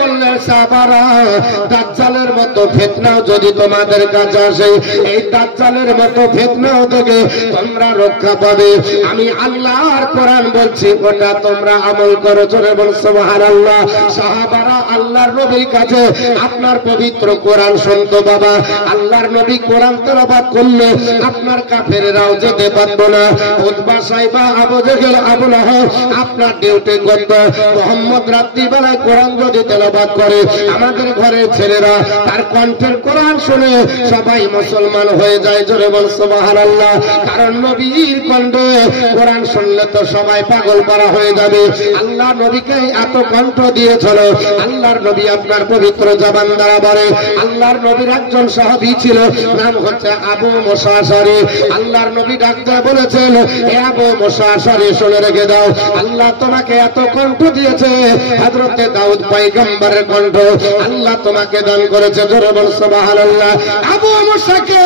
বললেন সাহাবারা, দাজ্জালের মতো ফিতনাও যদি তোমাদের কাছে আসে, এই দাজ্জালের মতো ফিতনাও থেকে তোমরা রক্ষা পাবে। আমি আল্লাহর কোরআন বলছি, ওটা তোমরা আমল করো। জোরে বল সুবহানাল্লাহ। সাহাবারা আল্লাহর নবীর কাছে আপনার পবিত্র কোরআন শুনতো। বাবা, আল্লাহর নবী কোরআন তেলাওয়াত করলে আপনার কাফেররাও যেতে পারতো না। উতবা, সাইবা, আবু জেহেল, আবু লাহাব আপনার ডিউটি করতো। মুহাম্মদ রাত্রিবেলায় কোরআন যদি তেলাওয়াত করে, আমাদের ঘরের ছেলেরা তার কণ্ঠের কোরআন শুনে সবাই মুসলমান হয়ে যায়। জোরে বল সুবহানাল্লাহ। কারণ নবীর কণ্ঠে কোরআন শুনলে তো সবাই পাগল পারা হয়ে যাবে। আল্লাহ নবীকে এত কণ্ঠ দিয়েছিল। আল্লাহর নবী আপনার পবিত্র জবান দ্বারা বলে, আল্লাহর নবীর একজন সাহাবী ছিল, নাম হচ্ছে আবু মুসা আশআরী। আল্লাহর নবী ডাকতে বলেছেন, হে আবু মুসা আশআরী, শুনে রেখে দাও, আল্লাহ তোমাকে এত কণ্ঠ দিয়েছে, হযরতে দাউদ পয়গম্বরের কণ্ঠ আল্লাহ তোমাকে দান করেছে। জোরে বল সুবহানাল্লাহ। আবু মুসাকে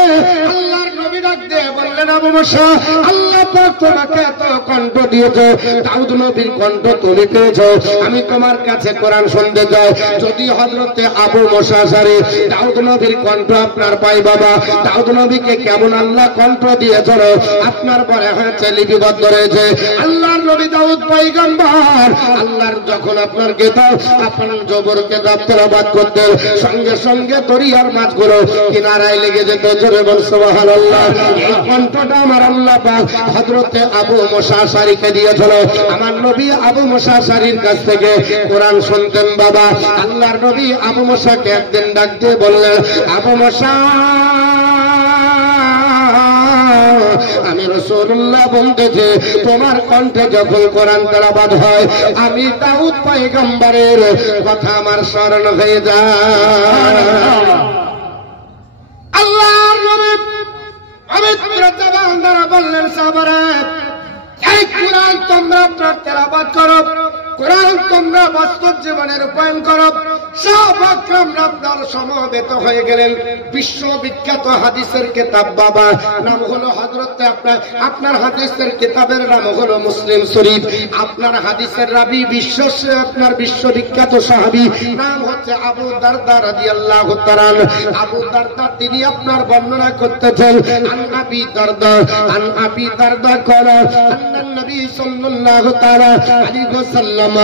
আল্লাহর নবী ডাকতে বললেন, আবু মুসা, আল্লাহ পাক তোমাকে এত কণ্ঠ দিয়েছে, দাউদ নবীর কণ্ঠ তুমি পেয়েছো, আমি তোমার কাছে কোরআন শুনতে চাই। যদি হযরতে আবু মুসা আশআরী দাউদ নবীর কণ্ঠ আপনার পাই, বাবা, দাউদ নবীকে কেমন আল্লাহ কণ্ঠ দিয়েছিল আপনার পরে হয়েছে লিপিবদ্ধ রয়েছে। আল্লাহর নবী দাউদ পয়গম্বর আল্লাহর যখন আপনার কিতাব, আপনার জবর কিতাব তেলাওয়াত করতেন, সঙ্গে সঙ্গে দরিয়ার মাছগুলো কিনারায় লেগে যেত। জোরে বল সুবহানাল্লাহ। এই কণ্ঠটা আমার আল্লাহ পাক হযরতে আবু মুসা আশআরীকে দিয়েছিল। আমার নবী আবু মুসা আশআরীর কাছ থেকে কোরআন শুনতেন। বাবা, আল্লাহর নবী আবু মুসাকে একদিন ডাক দিয়ে বললেন, আবু মুসা, আমি রাসূলুল্লাহ বলতেছি, তোমার কণ্ঠে যখন কোরআন তেলাওয়াত হয়, আমি দাউদ পয়গম্বরের কথা আমার স্মরণ হয়ে যায়। আল্লাহর নবী পবিত্র জবান দ্বারা বললেন, সাহাবারা, এই কোরআন তোমরা তেলাওয়াত করো, কোরআন তোমরা বাস্তব জীবনে রূপায়ণ করো। সব আকরাম আপনার সমবেত হয়ে গেলেন। বিশ্ববিখ্যাত হাদিসের কিতাব, বাবা, নাম হলো হযরত আপনার হাদিসের কিতাবের নাম হলো মুসলিম শরীফ। আপনার হাদিসের রাবি আপনার বিশ্ববিখ্যাত সাহাবী নাম হচ্ছে আবু দারদা রাদিয়াল্লাহু তাআলা। আবু দারদা তিনি আপনার বর্ণনা করতেছেন, আন আবি দারদা ক্বালা আন্নান নবী সাল্লাল্লাহু তাআলা আলাইহি ওয়াসাল্লাম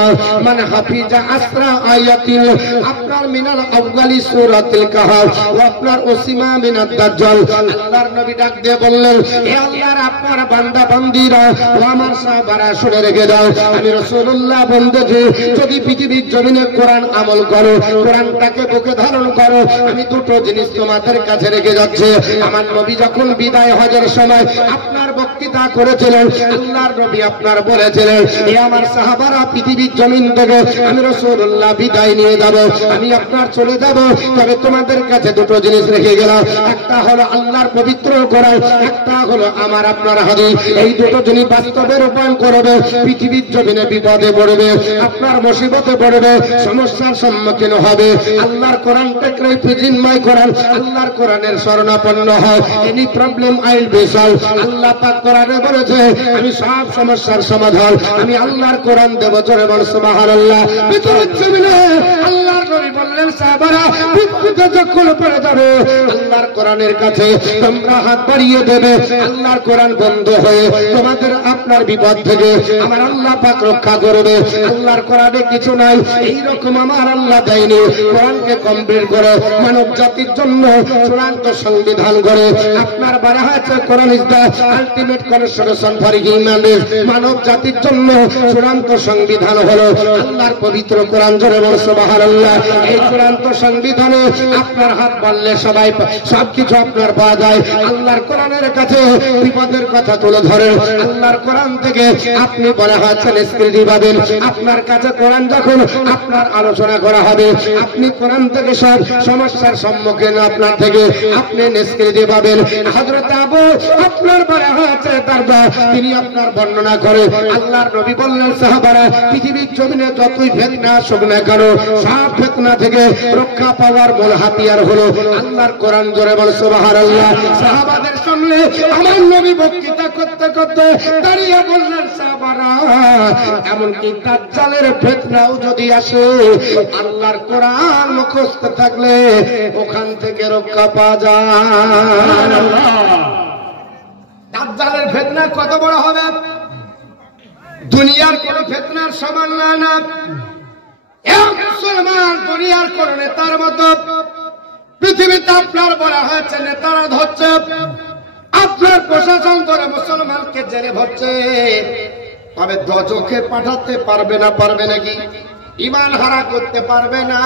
মান হাফিজা আসরা আয়াতিল আপনার মিনাল আউয়ালি সূরাতুল কাহফ ও আপনার ওসিমা মিনাদ দাজ্জাল। আল্লাহর নবী ডাক দিয়ে বললেন, হে আল্লাহর আপনার বান্দা বান্দীরা ও আমার সাহাবারা, শুনে রেখে দাও, আমি রাসূলুল্লাহ বলতেছি, যদি পৃথিবীর জমিনে কোরআন আমল করো, কোরআনটাকে বুকে ধারণ করো, আমি দুটো জিনিস তোমাদের কাছে রেখে যাচ্ছি। আমার নবী যখন বিদায় হজের সময় আপনার বক্তৃতা করেছিলেন, আল্লাহর নবী আপনার বলেছিলেন, হে আমার সাহাবারা, পৃথিবীর জমিন থেকে আমি রাসূলুল্লাহ বিদায় নিয়ে যাব, আমি আপনার চলে যাব, তবে তোমাদের কাছে দুটো জিনিস রেখে গেলাম, একটা হলো আল্লাহর পবিত্র কোরআন, একটা হলো আমার আপনার হাদিস। এই দুটো জিনিস বাস্তবে রূপায়ণ করবে, পৃথিবীর জমিনে বিপদে পড়বে, আপনার মুসিবতে পড়বে, সমস্যার সম্মুখীন হবে, আল্লাহর কোরআনটাকে প্রেজেন্টময় কোরআন, আল্লাহর কোরআনের শরণাপন্ন হয়, any problem I will be solve. আল্লাহ পাক কোরআনে বলেছে, আমি সব সমস্যার সমাধান আমি আল্লাহর কোরআন দেব। জোরে বল সুবহানাল্লাহ। ভিতরের জমিনে আল্লাহর নবী বললেন, সাহাবারা, বিপদে যখন পড়ে যাবে, আল্লাহর কোরআনের কাছে তোমরা হাত বাড়িয়ে দেবে, আল্লাহর কোরআন বন্ধ হয়ে তোমাদের আপনার বিপদ থেকে আমার আল্লাহ পাক রক্ষা করবে। আল্লাহর কোরআনে কিছু নাই, এইরকম আমার আল্লাহ দেয়নি। কোরআনকে কমপ্লিট করে মানব জাতির জন্য চূড়ান্ত সংবিধান করে আপনার বলা হয়েছে, কোরআন is the ultimate constitution for human race. মানব জাতির জন্য চূড়ান্ত সংবিধান হলো আল্লাহর পবিত্র কোরআন। জোরে বল সুবহানাল্লাহ। এই চূড়ান্ত সংবিধানে আপনার হাত বাড়লে সবাই সবকিছু আপনার পাওয়া যায়। আল্লাহর কোরআনের কাছে বিপদের কথা তুলে ধরে আল্লাহর কোরআন থেকে আপনি বলা হয়েছে নিষ্কৃতি পাবেন। আপনার কাছে কোরআন যখন আপনার আলোচনা করা হবে, আপনি কোরআন থেকে সব সমস্যার সম্মুখীন আপনার থেকে আপনি নিষ্কৃতি পাবেন। হযরত আবু আপনার বলা হয়েছে দারদা, তিনি আপনার বর্ণনা করে আল্লাহর নবী বললেন, সাহাবারা, পৃথিবীর জমিনে যতই ফিতনা আসুক না কেন, সব ফিতনা থেকে রক্ষা পাওয়ার মূল হাতিয়ার হলো আল্লাহর কোরআন। জোরে বল সুবহানাল্লাহ। সাহাবাদের সামনে আমার নবী বক্তৃতা করতে করতে দাঁড়িয়ে বললেন, সাহাবারা, এমনকি দাজ্জালের ফিতনাও যদি আসে, আল্লাহর কোরআন মুখস্থ থাকলে ওখান থেকে রক্ষা পাওয়া যায়। দাজ্জালের ফিতনা কত বড় হবে? দুনিয়ার কোন ফিতনার সমান না। এক মুসলমান দুনিয়ার কোন নেতার মতো পৃথিবীতে আপনার বলা হয়েছে নেতারা ধরছে, আপনার প্রশাসন ধরে মুসলমানকে জেলে ভরছে, তবে দজকে পাঠাতে পারবে না? পারবে নাকি? ইমান হারা করতে পারবে না।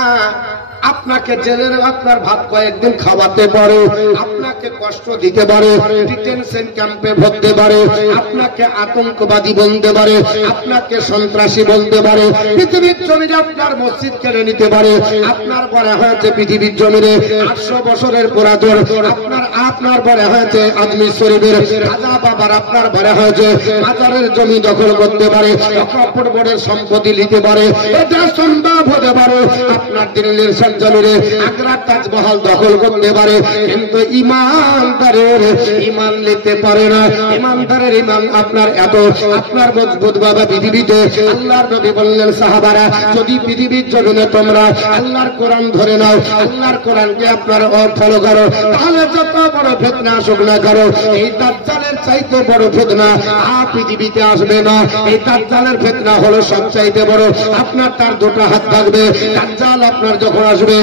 আপনাকে জেলের আপনার ভাত কয়েকদিন খাওয়াতে পারে, আপনাকে কষ্ট দিতে পারে, ডিটেনশন ক্যাম্পে ভরতে পারে, আপনাকে আতঙ্কবাদী বলতে পারে, আপনাকে সন্ত্রাসী বলতে পারে, পৃথিবীর জমিনে আপনার মসজিদ কেড়ে নিতে পারে। আপনার বলা হয়েছে পৃথিবীর জমিনে 800 বছরের পুরাতন আপনার বলা হয়েছে আজমির শরীফের রাজা বাবার আপনার বলা হয়েছে মাজারের জমি দখল করতে পারে, অপর বোর্ডের সম্পত্তি নিতে পারে। এটা সম্ভব হতে পারে। আপনার দিল্লির জমিনে আগ্রার তাজমহল দখল করতে পারে, কিন্তু ইমানদারের ইমান নিতে পারে না। ইমানদারের ইমান আপনার এত আপনার মজবুত বাবা পৃথিবীতে। আল্লাহর নবী বললেন, সাহাবারা, যদি পৃথিবীর জমিনে তোমরা আল্লাহর কোরআন ধরে নাও, আল্লাহর কোরআনকে আপনার ফলো করো, তাহলে যত বড় ফিতনা আসুক না করো, এই দাজ্জালের চাইতে বড় ফিতনা আর পৃথিবীতে আসবে না। এই দাজ্জালের ফিতনা হলো সবচাইতে বড়। আপনার তার দুটো হাত থাকবে। দাজ্জাল আপনার যখন আসবে,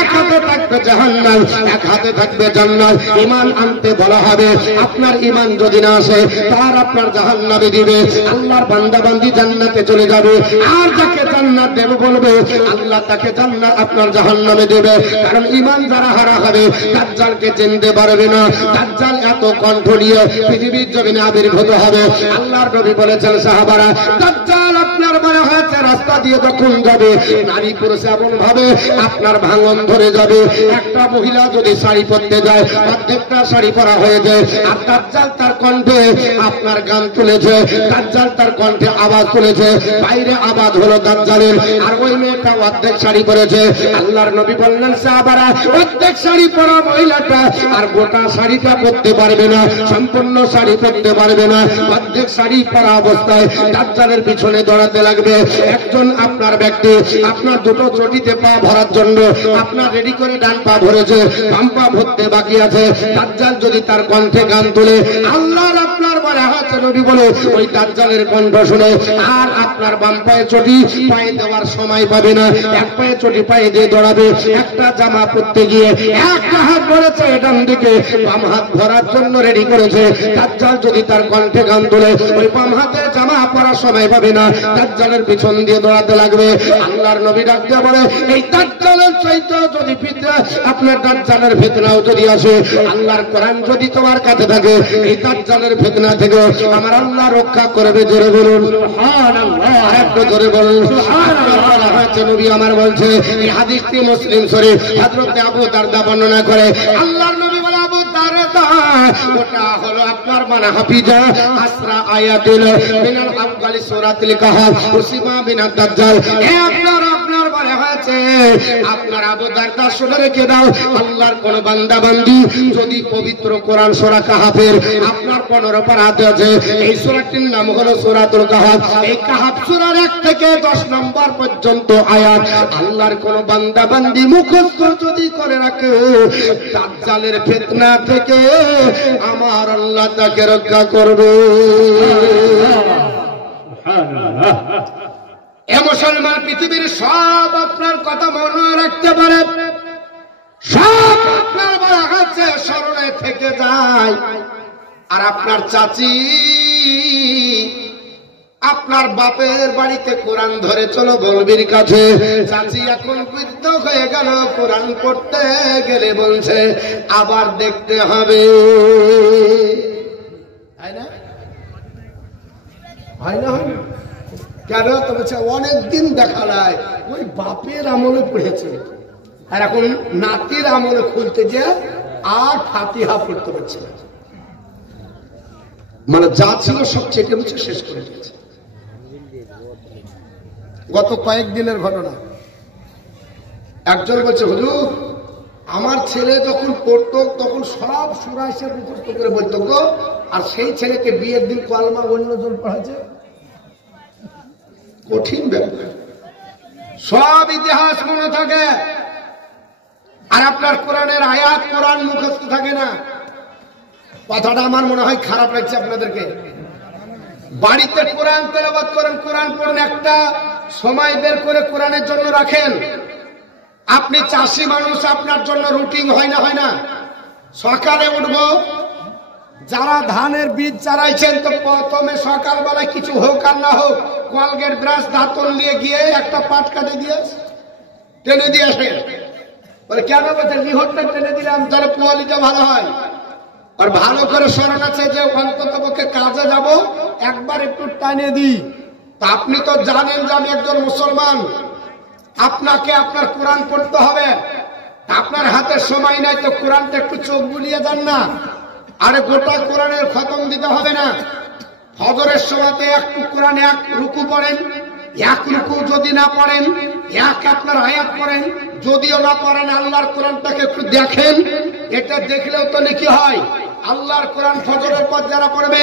এক হাতে থাকবে জাহান্নাম, এক হাতে থাকবে জান্নাত। ঈমান আনতে বলা হবে। আপনার ঈমান যদি না আসে, তার আপনার জাহান্নামে দিবে। আল্লাহর বান্দা বান্দি জান্নাতে চলে যাবে, আর যাকে জান্নাত দেবে বলবে, আল্লাহ তাকে জান্নাত আপনার জাহান্নামে দেবে। কারণ ঈমান যারা হারা হবে, দাজ্জালকে চিনতে পারবে না। দাজ্জাল এত কণ্ঠ নিয়ে পৃথিবীর জমিনে আবির্ভূত হবে। আল্লাহর নবী বলেছেন, সাহাবারা, দাজ্জাল আপনার বলা হয়েছে রাস্তা দিয়ে যখন যাবে, নারী পুরুষ এমন ভাবে আপনার ভাঙন ধরে যাবে। একটা মহিলা যদি শাড়ি পরতে যায়, অর্ধেকটা শাড়ি পরা হয়ে যায়। আর দাজ্জাল তার কণ্ঠে আপনার গান তুলেছে, দাজ্জাল তার কণ্ঠে আওয়াজ তুলেছে, বাইরে আওয়াজ হলো দাজ্জালের। আর ওই মেয়েটা অর্ধেক শাড়ি পরেছে। আল্লাহর নবী বললেন, সাহাবারা, অর্ধেক শাড়ি পরা মহিলাটা আর গোটা শাড়িটা পরতে পারবে না, সম্পূর্ণ শাড়ি পরতে পারবে না। অর্ধেক শাড়ি পরা অবস্থায় দাজ্জালের পিছনে দৌড়াতে লাগবে। একজন আপনার ব্যক্তি আপনার দুটো চটিতে পা ভরার জন্য আপনার রেডি করে ডান পা ভরেছে, বাম পা ভরতে বাকি আছে। দাজ্জাল যদি তার কণ্ঠে গান তোলে, আল্লাহর আপনার বলা হয়েছে নবী বলে ওই দাজ্জালের কণ্ঠ শুনে আর আপনার বাম পায়ে চটি পায়ে দেওয়ার সময় পাবে না। এক পায়ে চটি পায়ে দিয়ে দৌড়াবে। একটা জামা পরতে গিয়ে একটা হাত ভরেছে ডান দিকে, বাম হাত ভরার জন্য রেডি করেছে। দাজ্জাল যদি তার কণ্ঠে গান তোলে, ওই বাম হাতের জামা পরার সময় পাবে না, দাজ্জালের পিছন দিয়ে দৌড়াতে লাগবে। আল্লাহর নবী ডাক দিয়ে বলে, এই দাজ্জালের চাইতে যদি ফিতনা আপনার দাজ্জালের ফিতনাও যদি আসে, আল্লাহর কোরআন যদি তোমার কাছে থাকে, এই দাজ্জালের ফিতনা থেকে আমার আল্লাহ রক্ষা করবে। জোরে বলুন সুবহানাল্লাহ। একটু জোরে বলুন সুবহানাল্লাহ। নবী আমার বলছে, এই হাদিসটি মুসলিম শরীফ হযরত আবু দারদা বর্ণনা করে। আল্লাহর নবী বলে, আবু দারদা, ওটা হলো আপনার মানে হাফিজা আসরা আয়াতুল মিনাল আফগালি সূরাতুল কাহফ উসিমা বিনাদ দাজ্জাল। আপনার বলা হয়েছে, আপনার আবু দারদা শুনে রেখে দাও, আল্লাহর কোন বান্দা বান্দি যদি পবিত্র কোরআন সূরা কাহফের আপনার 15 পারাতে আছে, এই সূরাটির নাম হলো সূরাতুল কাহফ। এই কাহফ সূরার 1 থেকে 10 নম্বর পর্যন্ত আয়াত আল্লাহর কোন বান্দা বান্দি মুখস্থ যদি করে রাখে, দাজ্জালের ফিতনা থেকে আমার আল্লাহ তাকে রক্ষা করবে। সুবহানাল্লাহ। এ মুসলমান পৃথিবীর সব আপনার কথা মনে রাখতে পারে, সব আপনার বলা হচ্ছে স্মরণে থেকে যায়। আর আপনার চাচি আপনার বাপের বাড়িতে কোরআন ধরে চলো বলবির কাছে, চাচি এখন বৃদ্ধ হয়ে গেল, কোরআন পড়তে গেলে বলছে আবার দেখতে হবে। তাই না? হয় না? হয় না? কেন? তবে অনেকদিন দেখা নাই, ওই বাপের আমলে পড়েছে, আর এখন নাতির আমলে খুলতে যে আর ফাতিহা পড়তে পারছে না। মানে যা ছিল সব চেটে মুছে শেষ করে দিয়েছে। গত কয়েকদিনের ঘটনা, একজন বলছে, হুজুর আমার ছেলে যখন পড়তো তখন সব সূরা এসে মুখস্থ করে বলতো গো, আর সেই ছেলেকে বিয়ের দিন কলমা অন্যজন পড়াচ্ছে। কঠিন ব্যাপার, সব ইতিহাস মনে থাকে আর আপনার কোরআনের আয়াত কোরআন মুখস্থ থাকে না। কথাটা আমার মনে হয় খারাপ লাগছে আপনাদেরকে। বাড়িতে কোরআন তেলাওয়াত করেন, কোরআন পড়েন, একটা সময় বের করে কোরআনের জন্য রাখেন। আপনি চাষি মানুষ, আপনার জন্য রুটিন হয় না? হয় না? সকালে উঠবো, যারা ধানের বীজ চারাইছেন তো প্রথমে সকালবেলায় কিছু হোক আর না হোক কলগেট ব্রাশ দাঁতন নিয়ে গিয়ে একটা পাট কাটে দিয়ে টেনে দিয়ে আসে। বলে কেন? বলছে লিহরটা টেনে দিলাম তাহলে কোয়ালিটা ভালো হয়। আর ভালো করে স্মরণ আছে যে অন্তত পক্ষে কাজে যাব, একবার একটু টানে দিই। তা আপনি তো জানেন যে আমি একজন মুসলমান, আপনাকে আপনার কোরআন পড়তে হবে। আপনার হাতে সময় নাই তো কোরআনটা একটু চোখ বুলিয়ে যান না। আরে গোটা কোরআনের খতম দিতে হবে না। ফজরের সময়তে একটু কোরআন এক রুকু পড়েন, এক রুকু যদি না পড়েন এক আপনার আয়াত পড়েন, যদিও না পড়েন আল্লাহর কোরআনটাকে একটু দেখেন। এটা দেখলেও তো নেকি হয়। আল্লাহর কোরআন ফজরের পর যারা পড়বে,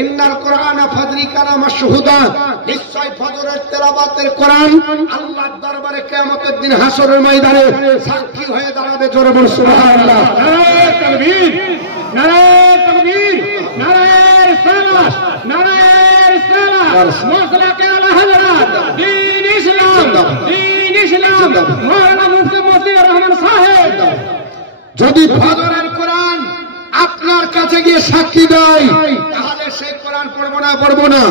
ইন্নাল কোরআনা ফাজরি কানা মাশহুদা, নিশ্চয় ফজরের তেলাওয়াতের কোরআন আল্লাহর দরবারে কিয়ামতের দিন হাসরের ময়দানে সাক্ষী হয়ে দাঁড়াবে। জোরে বলুন সুবহানাল্লাহ। নারে তাকবীর, নারে তাকবীর, নারে রিসালাত, নারে রিসালাত। মুসলাকে আলা হযরত দ্বীন ইসলাম, দ্বীন ইসলাম, মাওলানা মুফতি মতিউর রহমান সাহেব। যদি ফজরের কোরআন আপনার কাছে গিয়ে সাক্ষী দেয়, তাহলে সেই কোরআন পড়বো না, পড়বো না।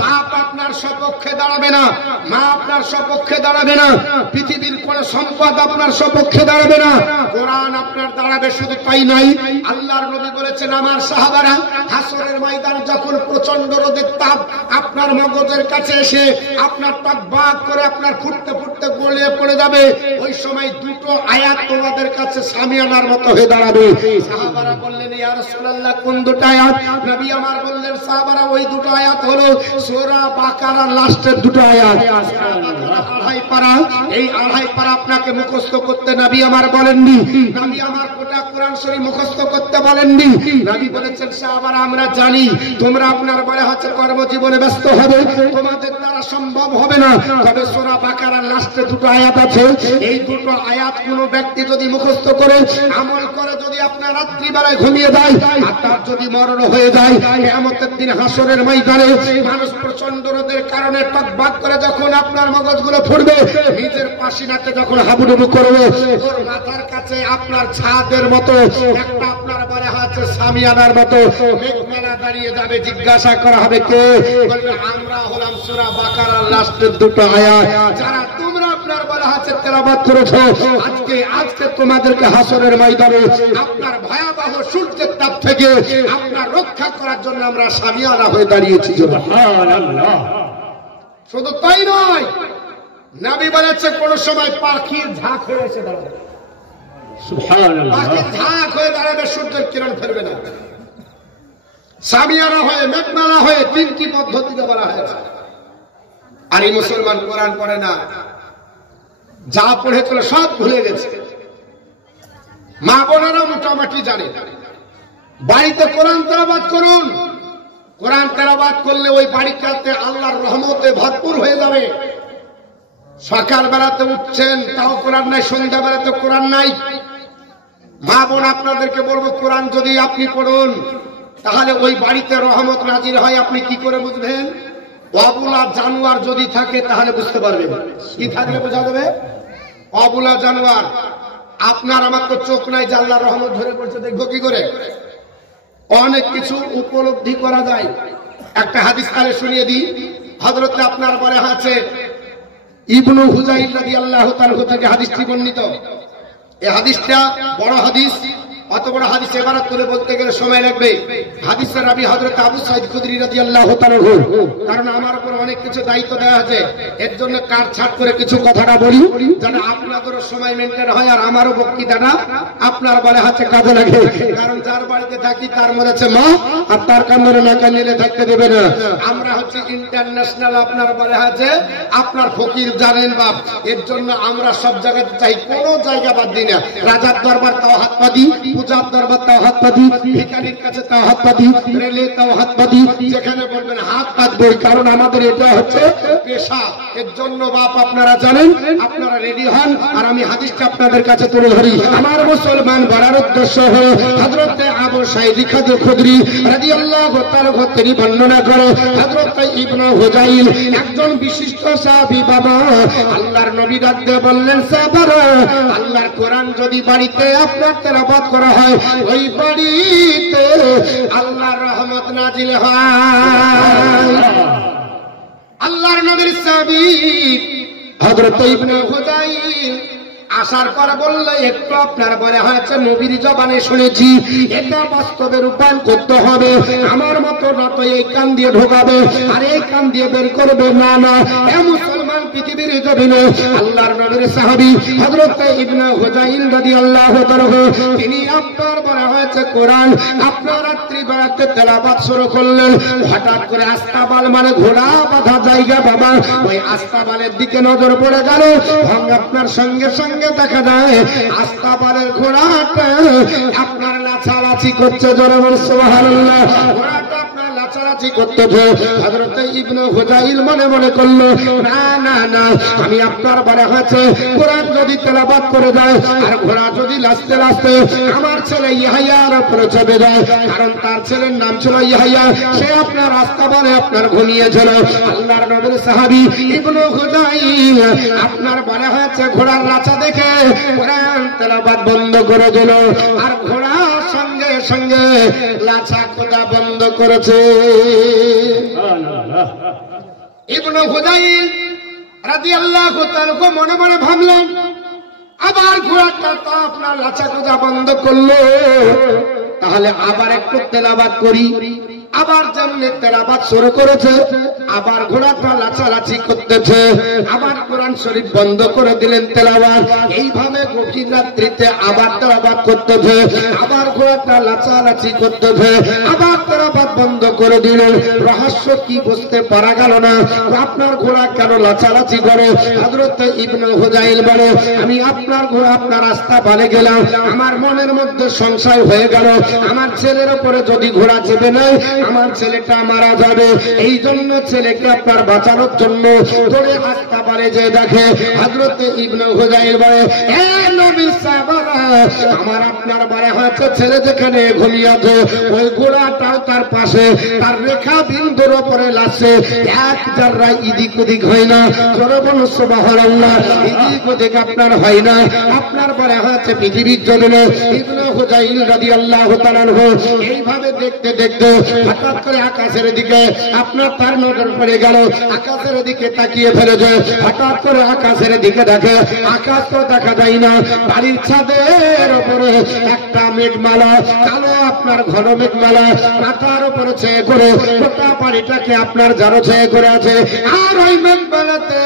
বাপ আপনার সপক্ষে দাঁড়াবে না, মা আপনার সপক্ষে দাঁড়াবে না, পৃথিবীর কোন সম্পদ আপনার সপক্ষে দাঁড়াবে না, কোরআন আপনার দাঁড়াবে। শুধু তাই নয়, আল্লাহর নবী বলেছেন আমার সাহাবারা হাসরের ময়দান যখন প্রচন্ড রোদের তাপ আপনার মগজের কাছে এসে আপনার তাপ বাক করে আপনার ফুটতে ফুটতে গলিয়ে পড়ে যাবে, ওই সময় দুটো আয়াত তোমাদের কাছে সামিয়ানার মতো হয়ে দাঁড়াবে। সাহাবারা বললেন ইয়া রাসূলুল্লাহ কোন দুটো আয়াত? নবী আমার বললেন সাহাবারা ওই দুটো আয়াত হলো সূরা বাকারার লাস্টের দুটো আয়াত। আড়াই পারা, এই আড়াই পারা আপনাকে মুখস্থ করতে নবী আমার বলেননি। নবী আমার গোটা কোরআন শরীফ মুখস্থ করতে বলেননি। নবী বলেছেন সাহাবারা আমরা জানি তোমরা আপনার বলে হচ্ছে কর্মজীবনে ব্যস্ত হবে, তোমাদের দ্বারা সম্ভব হবে না, তবে সূরা বাকারার লাস্টে দুটো আয়াত আছে। এই দুটো আয়াত কোন ব্যক্তি যদি মুখস্থ করে আমল করে, যদি আপনার রাত্রি বেলায় ঘুমিয়ে যায় আর তার যদি মরণ হয়ে যায়, কিয়ামতের দিন হাসরের ময়দানে মানুষ প্রচন্ড রোদের কারণে টকবাক করে যখন আপনার মগজগুলো ফুটবে, নিজের পাশিনাতে যখন হাবুডুবু করবে, ওর মাথার কাছে আপনার ছাদের মতো একটা আপনার বলে আছে সামিয়ানার মতো মেঘমেলা দাঁড়িয়ে যাবে। জিজ্ঞাসা করা হবে কে? বলবে আমরা হলাম সূরা বাকারার লাস্টের দুটো আয়াত যারা তোমরা আপনার বলে আছে তেলাওয়াত করেছো। আজকে তোমাদেরকে হাসরের ময়দানে আপনার ভয়াবহ সূর্যের তাপ থেকে আপনার রক্ষা করার জন্য আমরা সামিয়ানা হয়ে দাঁড়িয়েছি। সুবহানাল্লাহ। শুধু তাই নয়, নবী বলেছে কোন সময় পাখির ঝাঁক হয়ে এসে দাঁড়াবে। সুবহানাল্লাহ। পাখির ঝাঁক হয়ে দাঁড়াবে, সূর্যের কিরণ ফেলবে না। সামিয়ানা হয়ে মেঘমালা হয়ে তিনটি পদ্ধতিতে বলা হয়েছে। আর এই মুসলমান কোরআন পড়ে না, যা পড়েছিল সব ভুলে গেছে। মা বোনেরা মোটামুটি জানে। বাড়িতে কোরআন তেলাওয়াত করুন। কোরআন তেলাওয়াত করলে ওই বাড়িটাতে আল্লাহর রহমতে ভরপুর হয়ে যাবে। সকাল বেলাতে উঠছেন তাও কোরআন নাই, সন্ধ্যা বেলাতে কোরআন নাই। মা বোন আপনাদেরকে বলবো কোরআন যদি আপনি পড়ুন তাহলে ওই বাড়িতে রহমত নাজির হয়। আপনি কি করে বুঝবেন? অবুলা জানোয়ার যদি থাকে তাহলে বুঝতে পারবেন। কি থাকলে বোঝা যাবে? অবুলা জানোয়ার। আপনার আমার তো চোখ নাই যে আল্লাহর রহমত ধরে পড়ছে, দেখবো কি করে? অনেক কিছু উপলব্ধি করা যায়। একটা হাদিস তাহলে শুনিয়ে দিই। হযরত আপনার বলে আছে ইবনু হুযাইল রাদিয়াল্লাহু তাআলা থেকে হাদিসটি বর্ণিত। এই হাদিসটা বড় হাদিস, অত বড় হাদিস ইবারত করে বলতে গেলে সময় লাগবে। হাদিসের রাবী হযরত আবু সাঈদ খুদরি রাদিয়াল্লাহু তাআলা, কারণ আমার উপর অনেক কিছু দায়িত্ব দেওয়া আছে, এর জন্য কাটছাট করে কিছু কথাটা বলি যেন আপনাদেরও সময় মেনটেন হয় আর আমারও বক্তৃতাটা আপনার বলে হাতে কাজে লাগে। কারণ যার বাড়িতে থাকি তার মনে হচ্ছে মা, আর তার কামড়ে না কানিয়ে থাকতে দেবে না। আমরা হচ্ছে ইন্টারন্যাশনাল, আপনার বলে আছে আপনার ফকির জানেন বাপ, এর জন্য আমরা সব জায়গাতে চাই, কোনো জায়গা বাদ দিই না। রাজার দরবার তাও হাত পা দিই, পূজার দরবার তাও হাত পা দিই, ভিখারির কাছে তাও হাত পা দিই, রেলে তাও হাত পা দিই, যেখানে বলবেন হাত পাতবই, কারণ আমাদের এটা হচ্ছে পেশা। এর জন্য বাপ আপনারা জানেন, আপনারা রেডি হন আর আমি হাদিসটা আপনাদের কাছে তুলে ধরি। আমার মুসলমান বলার উদ্দেশ্য হল হযরত আবু সাঈদ খুদরি রাদিয়াল্লাহু তাআলা তিনি বর্ণনা করে হযরত ইবনে হুযাইল একজন বিশিষ্ট সাহাবী বাবা, আল্লাহর নবী ডাক দিয়ে বললেন, সাহাবারা, আল্লাহর কোরআন যদি বাড়িতে আপনার তেলাওয়াত করা হয়, ওই বাড়িতে আল্লাহর রহমত নাজিল হয়। আল্লাহর নবীর সাহাবী হযরত ইবনে হুযাইল আসার পর বলল, একটু আপনার বলে হয়েছে নবীর জবানে শুনেছি, এটা বাস্তবে রূপায়ণ করতে হবে। আমার মতো না তো এই কান দিয়ে ঢোকাবে আর এই কান দিয়ে বের করবে না, না। এ মুসলমান পৃথিবীর জমিনে আল্লাহর নবীর সাহাবী হযরত ইবনে হুযাইল রাদিয়াল্লাহু তাআলা তিনি আপনার বলা হয়েছে কোরআন আপনার রাত্রি বেলাতে তেলাওয়াত শুরু করলেন। হঠাৎ করে আস্তাবাল মানে ঘোড়া বাঁধা জায়গা বাবা, ওই আস্তাবালের দিকে নজর পড়ে গেল। আপনার সঙ্গে সঙ্গে দেখা যায় আস্তাবালের ঘোড়াটা আপনার লাচালাচি করছে, জোরে বল সুবহানাল্লাহ। ঘোড়াটা আপনার লাচালাচি করতেছে। হযরত ইবনে হুযাইল মনে মনে করলো, না না না, আমি আপনার বলা হয়েছে কোরআন যদি তেলাওয়াত করে যায় আর ঘোড়া যদি লাচতে লাচতে আমার ছেলে ইয়াহইয়ার উপরে চেপে যায়, কারণ তার ছেলের নাম ছিল ইয়াহইয়া, সে আপনার আস্তাবালে আপনার ঘুমিয়েছিল। আল্লাহর নবীর সাহাবী ইবনে হুযাইল আপনার বলা হয়েছে ঘোড়ার লাচা দেখে কোরআন তেলাওয়াত বন্ধ করে দিল, আর ঘোড়া সঙ্গে সঙ্গে লাচা খোদা বন্ধ করেছে। ইবনে হুযাইল রাদিয়াল্লাহু তাআলা মনে মনে ভাবলেন, আবার ঘোড়াটা তো আপনার লাচা খোদা বন্ধ করলো, তাহলে আবার একটু তেলাওয়াত করি। আবার যেমনি তেলাওয়াত শুরু করেছে, আবার ঘোড়াটা লাচালাচি করতেছে, আবার কোরআন শরীফ বন্ধ করে দিলেন তেলাওয়াত। এইভাবে গভীর রাত্রিতে আবার তেলাওয়াত করতেছে, আবার ঘোড়াটা লাচালাচি করতেছে, আবার তেলাওয়াত বন্ধ করে দিলেন। রহস্য কি বুঝতে পারা গেল না, আপনার ঘোড়া কেন লাচালাচি করে? হযরত ইবনে হুযাইল বলে, আমি আপনার ঘোড়া আপনার রাস্তা পালে গেলাম, আমার মনের মধ্যে সংশয় হয়ে গেল, আমার ছেলের উপরে যদি ঘোড়া চেপে নেয় আমার ছেলেটা মারা যাবে। এই জন্য ছেলেকে আপনার বাঁচানোর জন্য দৌড়ে রাস্তা পারে যে দেখে হযরত ইবনে হুযাইল বলে, এ নবী সাহাবারা, আমার আপনার বলে হয়তো ছেলে যেখানে ঘুমিয়ে আছে ওই ঘোড়াটাও তার পাশে, তার রেখা বিন্দুর উপরে লাচে, এক জাররা এদিক ওদিক হয় না। জোরে বলুন সুবহানাল্লাহ। এদিক ওদিক আপনার হয় না। আপনার বলে হয়েছে পৃথিবীর জমিনে ইবনে হুযাইল রাদিয়াল্লাহু তাআলা এইভাবে দেখতে দেখতে হঠাৎ করে আকাশের দিকে আপনার তার নজর পড়ে গেল। আকাশের দিকে তাকিয়ে ফেলেছে, হঠাৎ করে আকাশের দিকে দেখে আকাশ তো দেখা যায় না, বাড়ির ছাদের উপরে একটা মেঘমালা, কালো আপনার ঘন মেঘমালা মাথার উপরে ছেয়ে করে গোটা বাড়িটাকে আপনার জানো ছেয়ে করে আছে। আর ওই মেঘমালাতে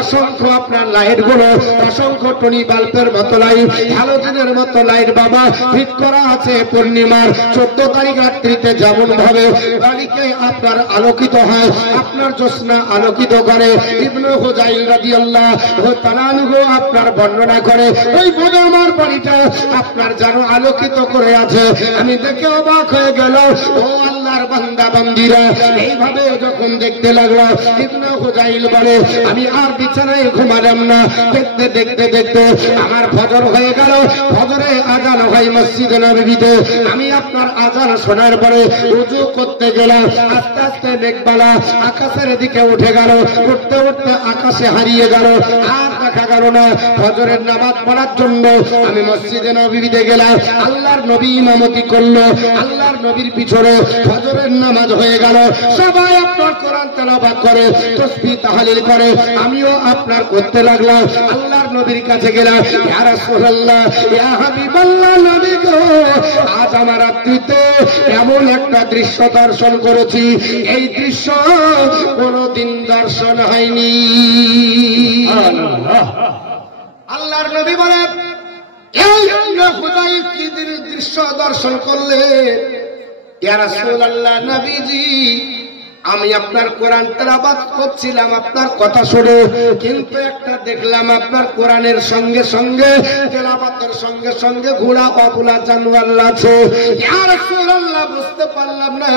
অসংখ্য আপনার লাইট গুলো, অসংখ্য টনি বাল্বের মতো লাইট, হ্যালোজেনের মতো লাইট বাবা ফিট করা আছে। পূর্ণিমার 14 তারিখ রাত্রিতে যেমন ভাবে বাড়িকে আপনার আলোকিত হয়, আপনার জ্যোৎস্না আলোকিত করে, ইবনে হুযাইল রাদিয়াল্লাহু তাআলা আপনার বর্ণনা করে ওইভাবে আমার বাড়িটা আপনার যেন আলোকিত করে আছে। আমি দেখে অবাক হয়ে গেল। ও আল্লাহর বান্দা বান্দীরা, এইভাবে যখন দেখতে লাগলো ইবনে হুযাইল বলে, আমি আর বিছানায় ঘুমালাম না। দেখতে দেখতে দেখতে আমার ফজর হয়ে গেল। ফজরে আজান হয় মসজিদে নববীতে। আমি আপনার আজান শোনার পরে ওযু করতে গেলাম। আস্তে আস্তে মেঘমালা আকাশের দিকে উঠে গেল, উঠতে উঠতে আকাশে হারিয়ে গেল। আর দেখা গেল না। ফজরের নামাজ পড়ার জন্য আমি মসজিদে নববীতে গেলাম, আল্লাহর নবী ইমামতি করলো, আল্লাহর নবীর পিছনে ফজরের নামাজ হয়ে গেল। সবাই আপনার কোরআন তেলাওয়াত করে, তাসবিহ তাহলিল করে, আমিও আপনার করতে লাগলাম। আল্লাহর নবীর কাছে গেলাম, ইয়া রাসূলুল্লাহ, ইয়া হাবিবাল্লাহ, নবী গো, আজ আমার রাত্রিতে এমন একটা দৃশ্য দর্শন করেছি, এই দৃশ্য কোনদিন দর্শন হয়নি। আল্লাহর নবী বলে, এই খুদাই কি দৃশ্য দর্শন করলে? ইয়া রাসূলুল্লাহ, নবীজি, আমি আপনার কোরআন তেলাওয়াত করছিলাম আপনার কথা শুনে, কিন্তু একটা দেখলাম আপনার কোরআনের সঙ্গে সঙ্গে তেলাওয়াতের সঙ্গে সঙ্গে ঘোড়া বাবুলা জানোয়ার আছে। ইয়া রাসূলুল্লাহ, বুঝতে পারলাম না,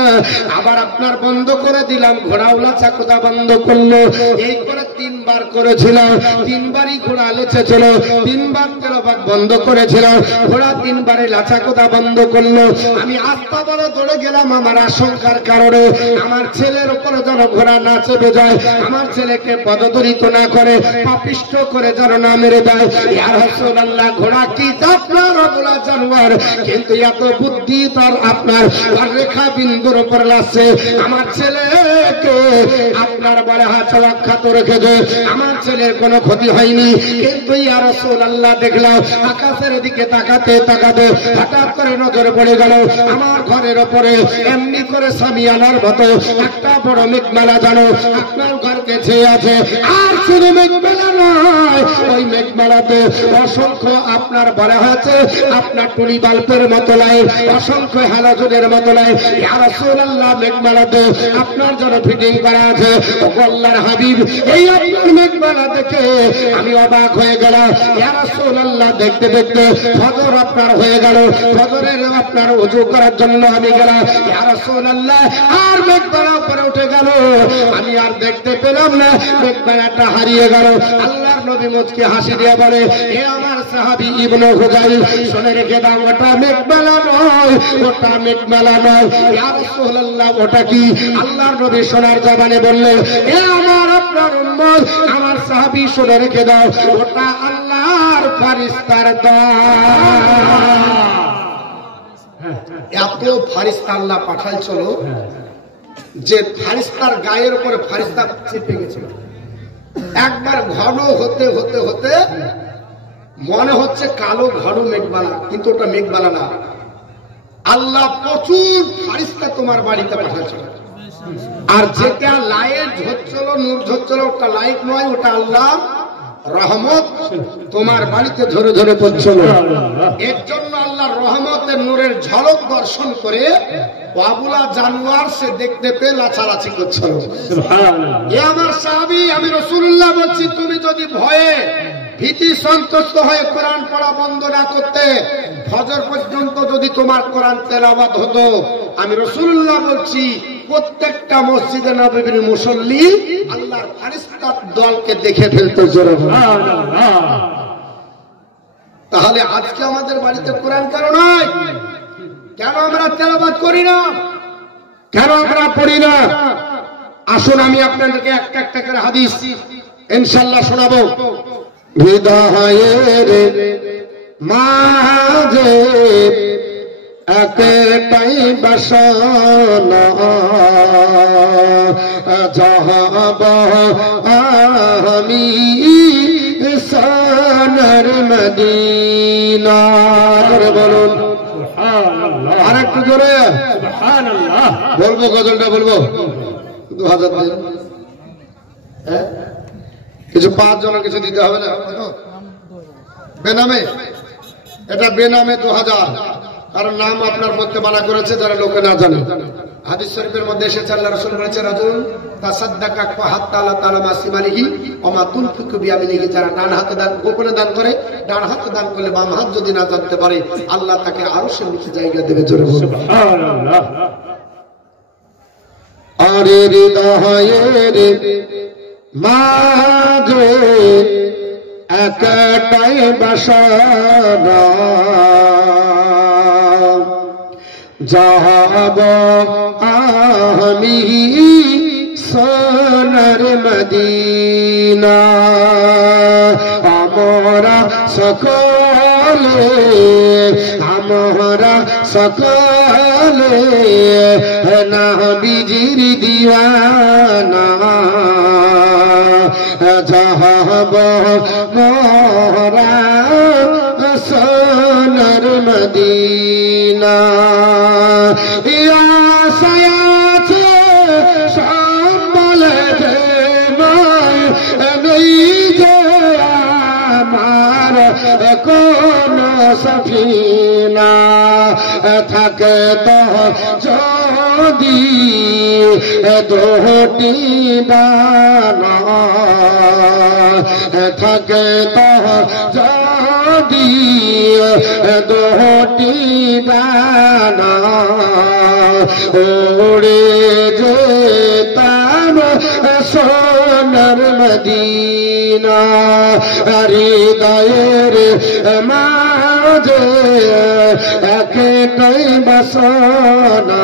আবার আপনার বন্ধ করে দিলাম, ঘোড়াওয়ালা চাকুদা বন্ধ করলো। এই করে তিনবার করেছিলাম, তিনবারই ঘোড়া লেচেছিল, তিনবার তেলাওয়াত বন্ধ করেছিল, ঘোড়া তিনবারে লাচাকুদা বন্ধ করলো। আমি আস্তা বলে দৌড়ে গেলাম আমার আশঙ্কার কারণে, আমার ছেলের উপরে যেন ঘোড়া না চেপে যায়, আমার ছেলেকে পদদলিত না করে, পাপিষ্ঠ করে যেন না মেরে দেয়। ইয়া রাসূলুল্লাহ, ঘোড়া কি আপনার অবলা জানোয়ার, কিন্তু এত বুদ্ধি তার আপনার রেখা বিন্দুর উপর লাগছে। আমার ছেলেকে আপনার বলে হাত লক্ষাত রেখেছে, আমার ছেলের কোনো ক্ষতি হয়নি। কিন্তু ইয়া রাসূলুল্লাহ, দেখলাম আকাশের দিকে তাকাতে তাকাতে হঠাৎ করে নজরে পড়ে গেল আমার ঘরের উপরে এমনি করে সামিয়ানার মতো একটা বড় মেঘমালা জানো আপনার ঘরকে ছেয়ে আছে। আর শুধু মেঘমালা নয়, ওই মেঘমালাতে অসংখ্য আপনার বলা হয়েছে আপনার টুনি বাল্বের মতো লাইন, অসংখ্য হ্যালোজেনের মতো লাইন। ইয়া রাসূলুল্লাহ, মেঘমালাতে আপনার জন্য ফিটিং করা আছে। আল্লাহর হাবিব, এই আপনার মেঘমালা দেখে আমি অবাক হয়ে গেলাম। ইয়া রাসূলুল্লাহ, দেখতে দেখতে ফজর আপনার হয়ে গেল, ফজরের আপনার ওযু করার জন্য আমি গেলাম। ইয়া রাসূলুল্লাহ, আর মেঘমালা উপরে উঠে গেল, আমি আর দেখতে পেলাম না, মেঘমালাটা হারিয়ে গেল। আল্লাহর নবী মুচকি হাসি দিয়ে বলে, এ আমার সাহাবী ইবনে হুযাইল, শুনে রেখে দাও, ওটা মেঘমালা নয়, ওটা মেঘমালা নয়। ইয়া রাসূলুল্লাহ, ওটা কি? আল্লাহর নবী সোনার জবানে বললেন, এ আমার আপনার উম্মত, আমার সাহাবী, শুনে রেখে দাও, ওটা আল্লাহর ফেরেশতার দল। এত ফেরেশতা আল্লাহ পাঠাইছিল যে ফেরেশতার গায়ের উপরে ফেরেশতা চেপে গেছিল। একবার ঘন হতে হতে হতে মনে হচ্ছে কালো ঘন মেঘমালা, কিন্তু ওটা মেঘমালা না। আল্লাহ প্রচুর ফেরেশতা তোমার বাড়িতে পাঠাইছিল। আর যেটা লাইট ঝরছিল, নূর ঝরছিল, ওটা লাইট নয়, ওটা আল্লাহ রহমত তোমার বাড়িতে ঝরে ঝরে পড়ছিল। এর জন্য আল্লাহর রহমতের নূরের ঝলক দর্শন করে বাবুলা জানোয়ার সে দেখতে পেয়ে লাচালাচি করছিল। এ আমার সাহাবী, আমি রাসূলুল্লাহ বলছি, তুমি যদি ভয়ে ভীতি সন্তুষ্ট হয়ে কোরআন পড়া বন্ধ না করতে, ফজর পর্যন্ত যদি তোমার কোরআন তেলাওয়াত হতো, আমি রাসূলুল্লাহ বলছি প্রত্যেকটা মসজিদে নববীর মুসল্লি আল্লাহর ফেরেশতার দলকে দেখে ফেলতো। জোরে সুবহানাল্লাহ। তাহলে আজকে আমাদের বাড়িতে কোরআন কেন নয়? কেন আমরা তেলাওয়াত করি না? কেন আমরা পড়ি না? আসুন আমি আপনাদেরকে একটা একটা করে হাদিস ইনশাআল্লাহ শোনাবো। হৃদয়ের মাঝে একটাই বাসনা, যাব আমি সোনার মদিনা। বলুন সুবহানাল্লাহ। আর একটু জোরে সুবহানাল্লাহ বলবো, গজলটা বলবো 2000 দিন। কিছু 5 জনের কিছু দিতে হবে না, বেনামে। এটা বেনামে 2000, কারণ নাম আপনার পড়তে মানা করেছে যারা লোকে না জানে। হাদিস শরীফের মধ্যে এসেছে, আল্লাহ রাসূল বলেছেন, রাজুল তাসাদ্দাকা হাত্তা লা তালামা শিমালিহি ওয়া মা তুনফিকু বিয়ামিনিহি, যারা ডান হাতে দান, গোপনে দান করে, ডান হাতে দান করলে বাম হাত যদি না জানতে পারে, আল্লাহ তাকে আরশের নিচে জায়গা দেবে। জোরে বলুন সুবহানাল্লাহ। আরে হৃদয়ের মাঝে একটাই বাসনা, যাব আমি সোনার মদিনা। আমরা সকলে আমরা সকলে নবীজির দিওয়ানা যাহব মোরা সোনার মদিনা ইয়া সায়াতে সম্বল দে মায় নেই যে আমার কোন সফিনা থাকে তো যদি দুটি ডানা থাকে তো যদি দুটি ডানা উড়ে যেতাম সোনার মদিনা হৃদয়ের মাঝে একটাই বাসনা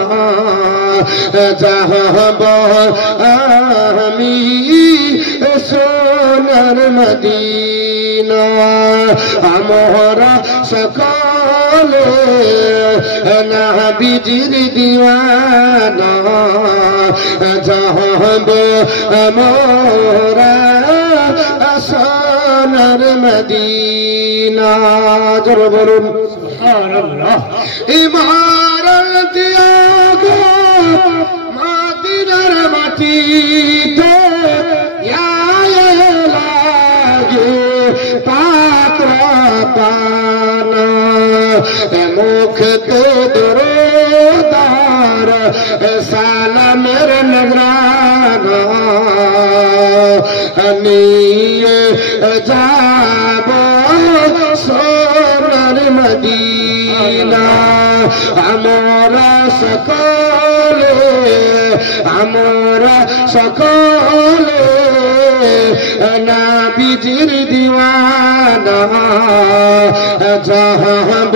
যাহব আমি সোনার মদিনা আমরা সকলে নবীজির দিওয়ানা যাহব আমরা সোনার মদিনা জোরে বলুন সুবহানাল্লাহ ইমারত গো মদিনার মাটিতে লাগে পাত্র পানা মুখ তো দরদার সালামের নজরানা নিয়ে যাব সোনার মদিনা আমরা সকলে নবীজির দিওয়ানা যাহব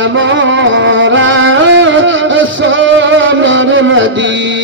আমরা সোনার মদিনা